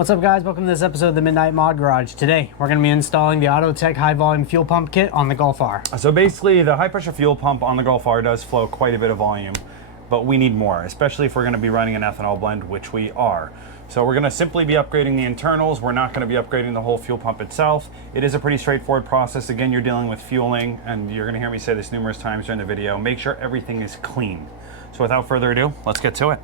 What's up guys, welcome to this episode of the Midnight Mod Garage. Today we're going to be installing the Autotech high volume fuel pump kit on the Golf R. So basically the high pressure fuel pump on the Golf R does flow quite a bit of volume, but we need more, especially if we're going to be running an ethanol blend, which we are. So we're going to simply be upgrading the internals. We're not going to be upgrading the whole fuel pump itself. It is a pretty straightforward process. Again, you're dealing with fueling, and you're going to hear me say this numerous times during the video. Make sure everything is clean. So without further ado, let's get to it.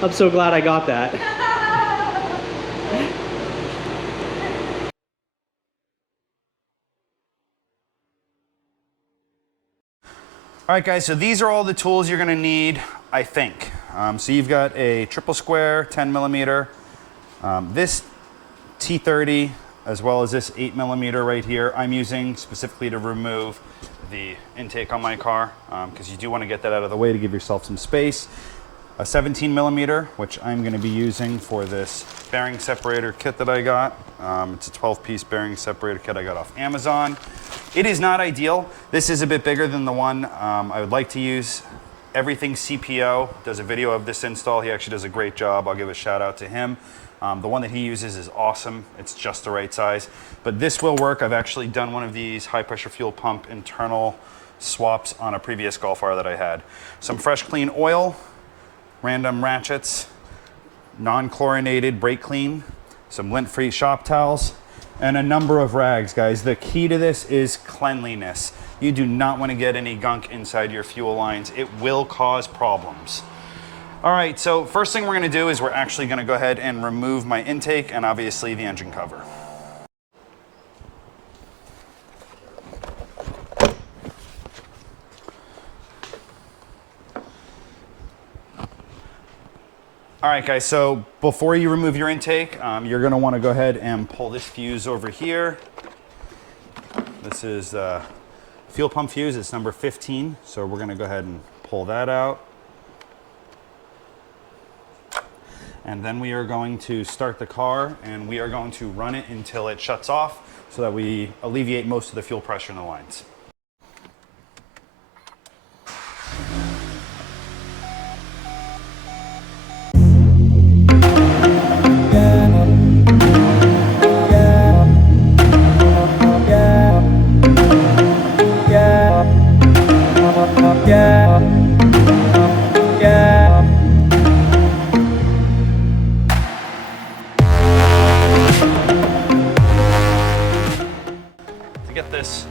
I'm so glad I got that. All right guys, so these are all the tools you're gonna need, I think. So you've got a triple square 10 millimeter, this T30, as well as this 8 millimeter right here, I'm using specifically to remove the intake on my car, because you do want to get that out of the way to give yourself some space. A 17 millimeter, which I'm going to be using for this bearing separator kit that I got. It's a 12-piece bearing separator kit I got off Amazon. It is not ideal. This is a bit bigger than the one I would like to use. Everything CPO does a video of this install. He actually does a great job. I'll give a shout out to him. The one that he uses is awesome. It's just the right size. But this will work. I've actually done one of these high pressure fuel pump internal swaps on a previous Golf R that I had. Some fresh clean oil, random ratchets, non-chlorinated brake clean, some lint-free shop towels, and a number of rags, guys. The key to this is cleanliness. You do not want to get any gunk inside your fuel lines. It will cause problems. All right, so first thing we're going to do is we're actually going to go ahead and remove my intake and obviously the engine cover. All right guys, so before you remove your intake, you're gonna wanna go ahead and pull this fuse over here. This is fuel pump fuse, it's number 15. So we're gonna go ahead and pull that out. And then we are going to start the car and we are going to run it until it shuts off so that we alleviate most of the fuel pressure in the lines. To get this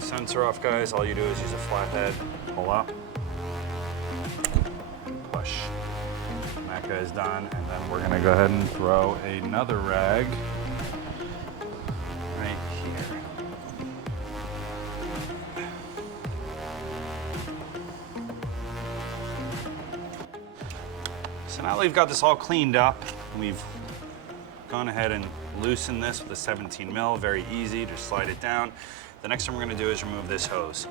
sensor off, guys, all you do is use a flathead, pull up, push. And that guy's done, and then we're gonna go ahead and throw another rag right here. So now that we've got this all cleaned up, we've gone ahead and loosened this with a 17 mil, very easy, just slide it down. The next thing we're gonna do is remove this hose.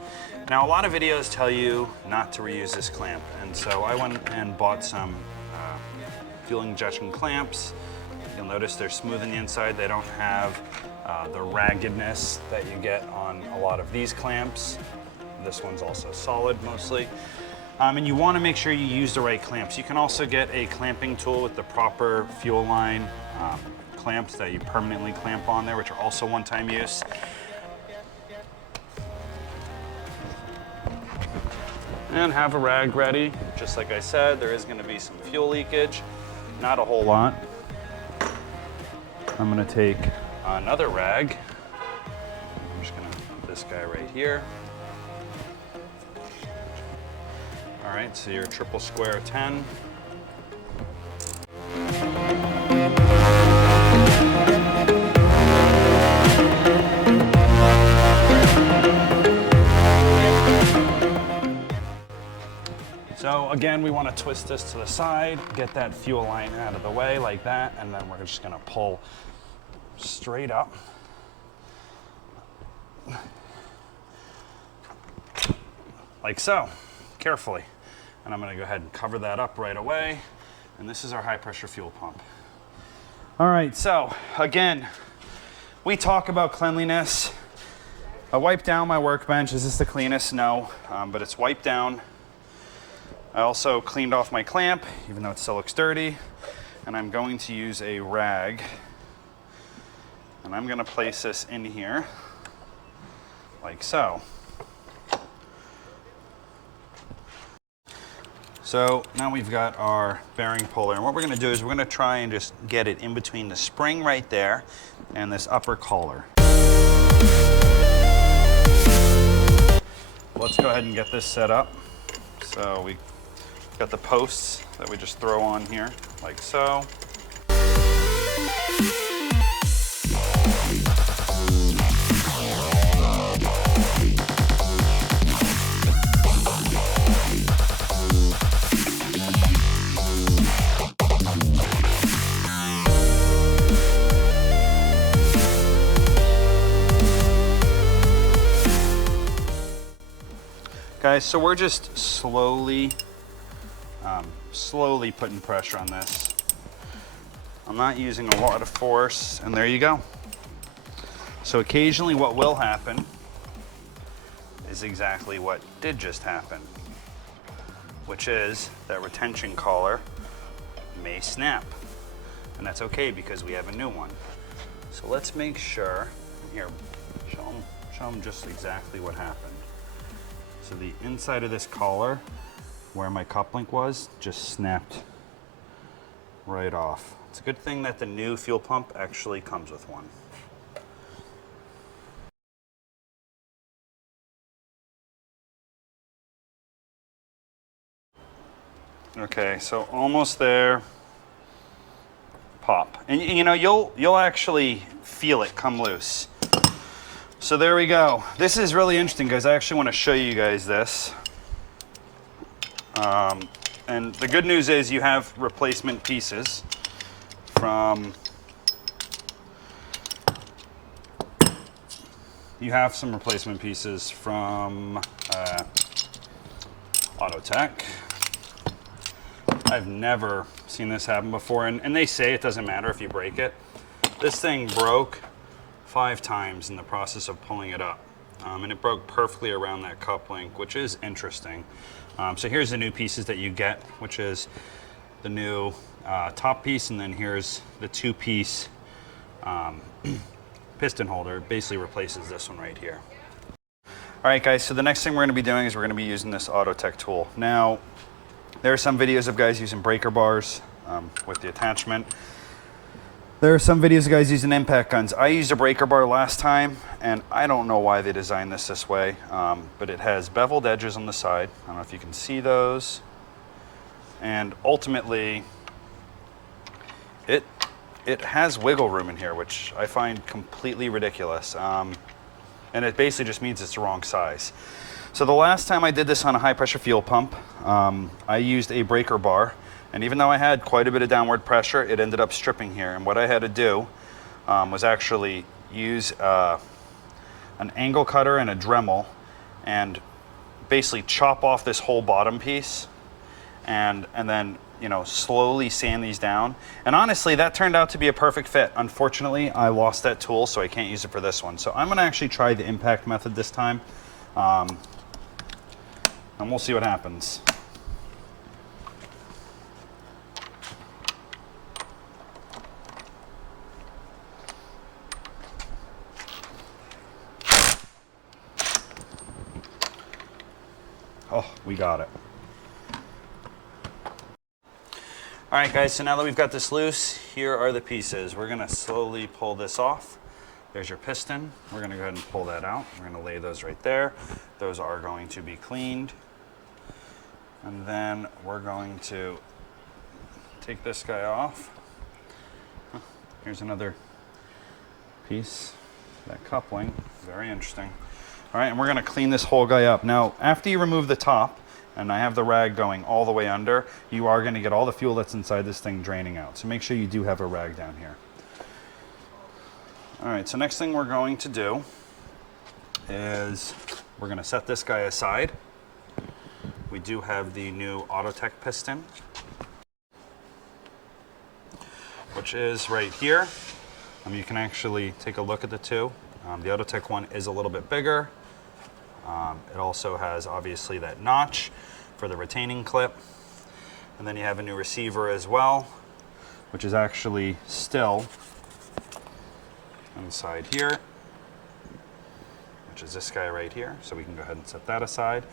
Now a lot of videos tell you not to reuse this clamp, and so I went and bought some fuel injection clamps. You'll notice they're smooth on the inside. They don't have the raggedness that you get on a lot of these clamps. This one's also solid mostly. And you want to make sure you use the right clamps. You can also get a clamping tool with the proper fuel line clamps that you permanently clamp on there, which are also one-time use. And have a rag ready. Just like I said, there is going to be some fuel leakage, not a whole lot. I'm going to take another rag. I'm just going to put this guy right here. All right, so your triple square 10. again, we want to twist this to the side, get that fuel line out of the way like that, and then we're just going to pull straight up. Like so, carefully. And I'm going to go ahead and cover that up right away. And this is our high pressure fuel pump. All right, so again, we talk about cleanliness. I wiped down my workbench. Is this the cleanest? No, but it's wiped down. I also cleaned off my clamp, even though it still looks dirty. And I'm going to use a rag. And I'm going to place this in here, like so. So now we've got our bearing puller, and what we're going to do is we're going to try and just get it in between the spring right there and this upper collar. Let's go ahead and get this set up. So we got the posts that we just throw on here, like so. Guys, so we're just slowly putting pressure on this. I'm not using a lot of force, and there you go. So occasionally what will happen is exactly what did just happen, which is that retention collar may snap. And that's okay because we have a new one. So let's make sure, here, show them just exactly what happened. So the inside of this collar, where my cup link was, just snapped right off. It's a good thing that the new fuel pump actually comes with one. Okay, so almost there. Pop. And you know, you'll actually feel it come loose. So there we go. This is really interesting, guys. I actually want to show you guys this. And the good news is you have replacement pieces from, some replacement pieces from Autotech. I've never seen this happen before, and they say it doesn't matter if you break it. This thing broke 5 times in the process of pulling it up. And it broke perfectly around that cup link, which is interesting. So here's the new pieces that you get, which is the new top piece, and then here's the 2-piece piston holder. It basically replaces this one right here. All right, guys, so the next thing we're gonna be doing is we're gonna be using this Autotech tool. Now, there are some videos of guys using breaker bars with the attachment. There are some videos of guys using impact guns. I used a breaker bar last time, and I don't know why they designed this way, but it has beveled edges on the side. I don't know if you can see those. And ultimately, it has wiggle room in here, which I find completely ridiculous. And it basically just means it's the wrong size. So the last time I did this on a high pressure fuel pump, I used a breaker bar. And even though I had quite a bit of downward pressure, it ended up stripping here. And what I had to do was actually use an angle cutter and a Dremel and basically chop off this whole bottom piece and then, you know, slowly sand these down. And honestly, that turned out to be a perfect fit. Unfortunately, I lost that tool, so I can't use it for this one. So I'm gonna actually try the impact method this time. And we'll see what happens. Oh, we got it. All right, guys, so now that we've got this loose, here are the pieces. We're gonna slowly pull this off. There's your piston. We're gonna go ahead and pull that out. We're gonna lay those right there. Those are going to be cleaned. And then we're going to take this guy off. Here's another piece, that coupling, very interesting. All right, and we're gonna clean this whole guy up. Now, after you remove the top, and I have the rag going all the way under, you are going to get all the fuel that's inside this thing draining out. So make sure you do have a rag down here. All right, so next thing we're going to do is we're going to set this guy aside. We do have the new Autotech piston, which is right here. You can actually take a look at the two. The Autotech one is a little bit bigger. It also has obviously that notch for the retaining clip. And then you have a new receiver as well, which is actually still inside here, which is this guy right here. So we can go ahead and set that aside.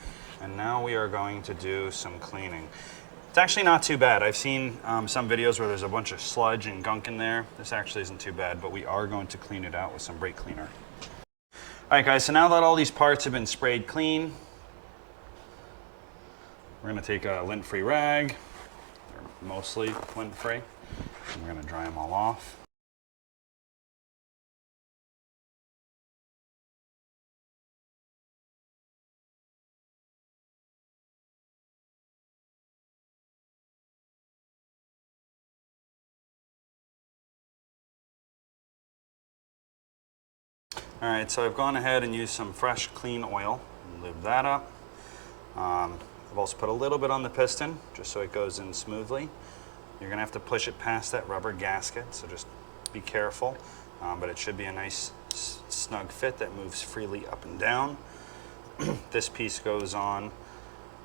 And now we are going to do some cleaning. It's actually not too bad. I've seen some videos where there's a bunch of sludge and gunk in there. This actually isn't too bad, but we are going to clean it out with some brake cleaner. All right, guys, so now that all these parts have been sprayed clean, we're gonna take a lint-free rag, they're mostly lint-free, and we're gonna dry them all off. All right, so I've gone ahead and used some fresh, clean oil and lube that up. I've also put a little bit on the piston, just so it goes in smoothly. You're gonna have to push it past that rubber gasket, so just be careful. But it should be a nice, snug fit that moves freely up and down. This piece goes on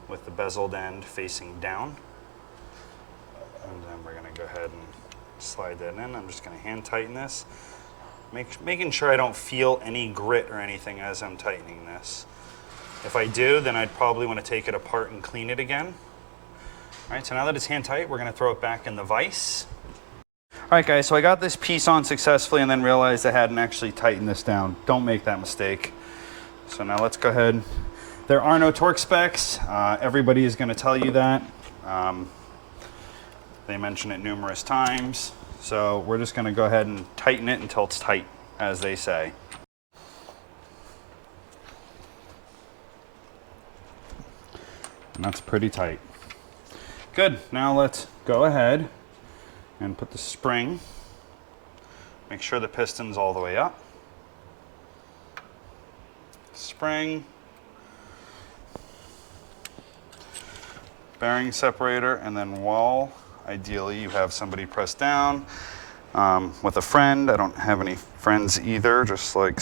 with the bezeled end facing down. And then we're gonna go ahead and slide that in. I'm just gonna hand tighten this. Making sure I don't feel any grit or anything as I'm tightening this. If I do, then I'd probably want to take it apart and clean it again. All right, so now that it's hand tight, we're going to throw it back in the vise. All right, guys, so I got this piece on successfully and then realized I hadn't actually tightened this down. Don't make that mistake. So now let's go ahead. There are no torque specs. Everybody is going to tell you that. They mention it numerous times. So we're just going to go ahead and tighten it until it's tight, as they say. And that's pretty tight. Good, now let's go ahead and put the spring. Make sure the piston's all the way up. Spring. Bearing separator, and then wall. Ideally, you have somebody press down with a friend. I don't have any friends either, just like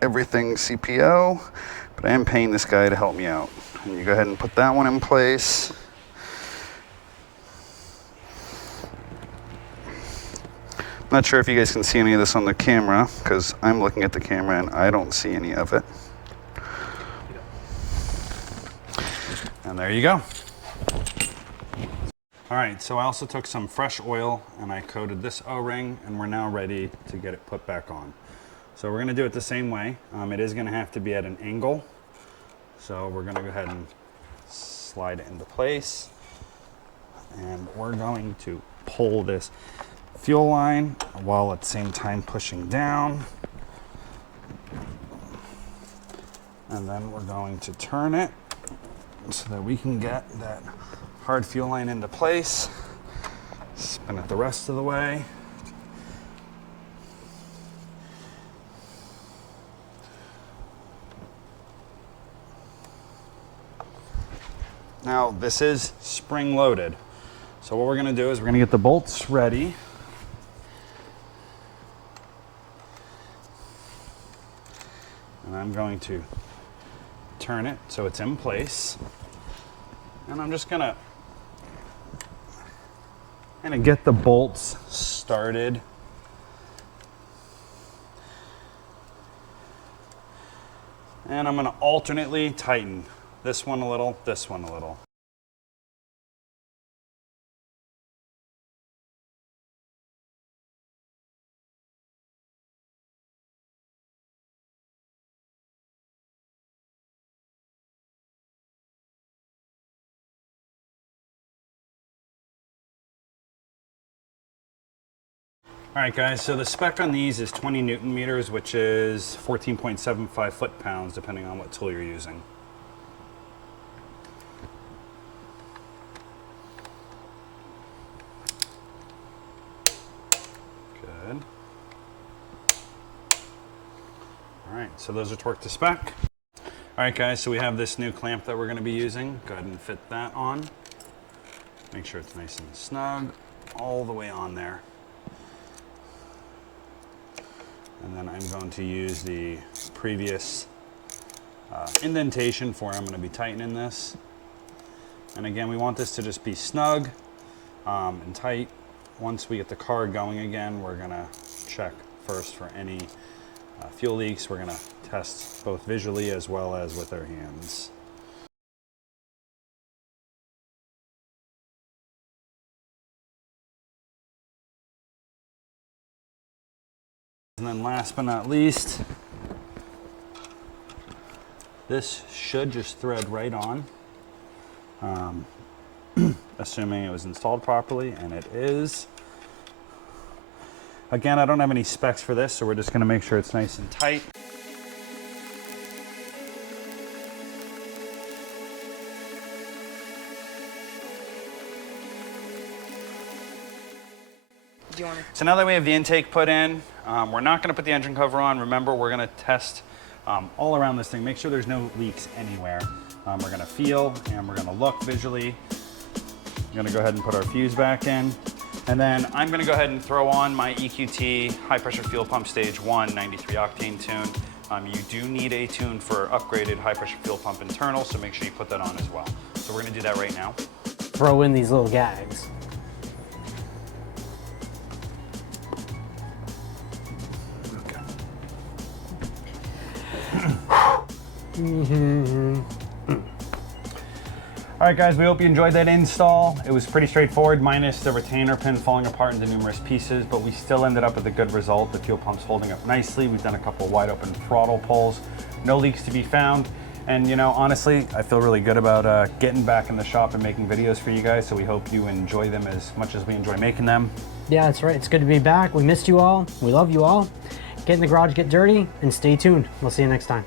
everything CPO, but I am paying this guy to help me out. And you go ahead and put that one in place. I'm not sure if you guys can see any of this on the camera, because I'm looking at the camera and I don't see any of it. And there you go. All right, so I also took some fresh oil and I coated this O-ring, and we're now ready to get it put back on. So we're gonna do it the same way. It is gonna have to be at an angle. So we're gonna go ahead and slide it into place. And we're going to pull this fuel line while at the same time pushing down. And then we're going to turn it so that we can get that hard fuel line into place. Spin it the rest of the way. Now this is spring loaded. So what we're gonna do is we're gonna get the bolts ready. And I'm going to turn it so it's in place. And I'm just gonna get the bolts started. And I'm gonna alternately tighten this one a little, this one a little. All right, guys, so the spec on these is 20 Newton meters, which is 14.75 foot-pounds, depending on what tool you're using. so those are torqued to spec. All right, guys, so we have this new clamp that we're going to be using. Go ahead and fit that on. Make sure it's nice and snug all the way on there. And then I'm going to use the previous indentation for where I'm going to be tightening this. And again, we want this to just be snug and tight. Once we get the car going again, we're going to check first for any fuel leaks. We're going to test both visually as well as with our hands. And then last but not least, this should just thread right on, assuming it was installed properly, and it is. Again, I don't have any specs for this, so we're just going to make sure it's nice and tight. So now that we have the intake put in, we're not going to put the engine cover on. Remember, we're going to test all around this thing, make sure there's no leaks anywhere. We're going to feel and we're going to look visually. I'm going to go ahead and put our fuse back in. And then I'm going to go ahead and throw on my EQT high pressure fuel pump stage 1 93 octane tune. You do need a tune for upgraded high pressure fuel pump internal, so make sure you put that on as well. So we're going to do that right now. Throw in these little gags. All right, guys, we hope you enjoyed that install. It was pretty straightforward, minus the retainer pin falling apart into numerous pieces, but we still ended up with a good result. The fuel pump's holding up nicely. We've done a couple wide open throttle pulls. No leaks to be found. And you know, honestly, I feel really good about getting back in the shop and making videos for you guys, so we hope you enjoy them as much as we enjoy making them. Yeah, that's right. It's good to be back. We missed you all. We love you all. Get in the garage, get dirty, and stay tuned. We'll see you next time.